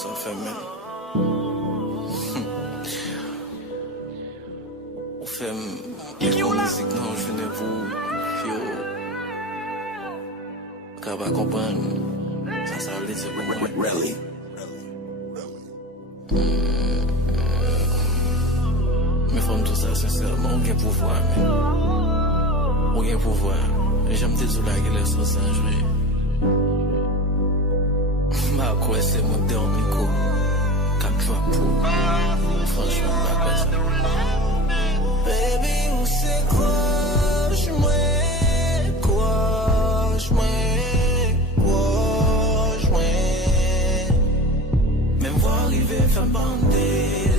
ça fait même. On fait musique, non, je venais vous. Quand va comprendre, ça veut dire pour moi. Really? Mais faut tout ça, sincèrement, aucun pouvoir, mais. Aucun pouvoir. J'aime te dire là qu'il est sur Saint-Joué. Ma quoi, c'est mon dernier coup. Cap toi pour. Franchement, pas quoi ça. Baby, où c'est quoi? Même voir arriver, faire bander.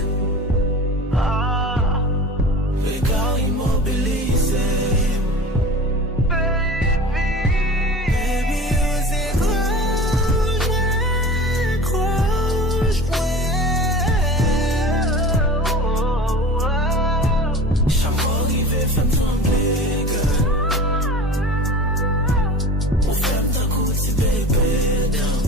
Regard immobilisé. Baby, vous êtes croche-moi. Chameau arrivé, fait me trembler, girl. On ferme d'un coup, petit baby, down.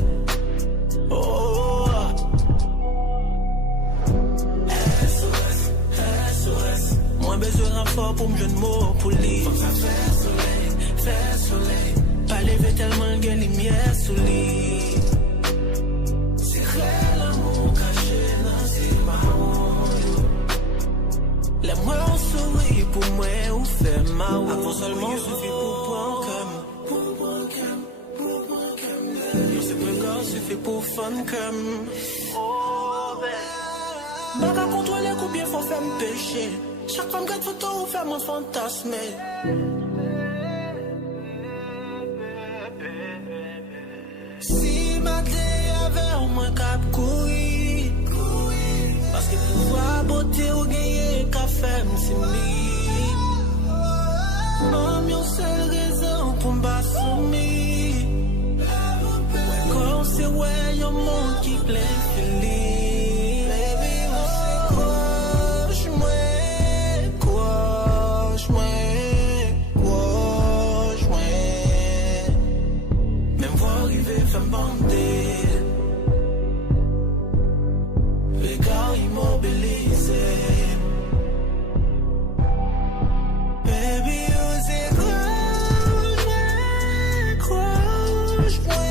Besoin d'un fort pour me jeune mot pour lui. Faut que ça fait soleil. Pas lever tellement que lumière sous lit. C'est réel l'amour caché dans ses marrons. Les moi on sourit pour moi ou fait ma ou. Avant seulement suffit pour prendre comme. C'est plus grand suffit pour fun comme. Baga contrôler combien faut faire me pécher. Chaque femme garde photo ou fait mon fantasme. Si ma clé avait au moins cap couille. Parce que pour voir beauté ou gagner café m'simi. Mam yon seule raison pour m'bassoumer. Quand c'est ouais yon monde qui plein fili. Femme bandée, regard immobilisé. Baby, vous êtes croche-moi.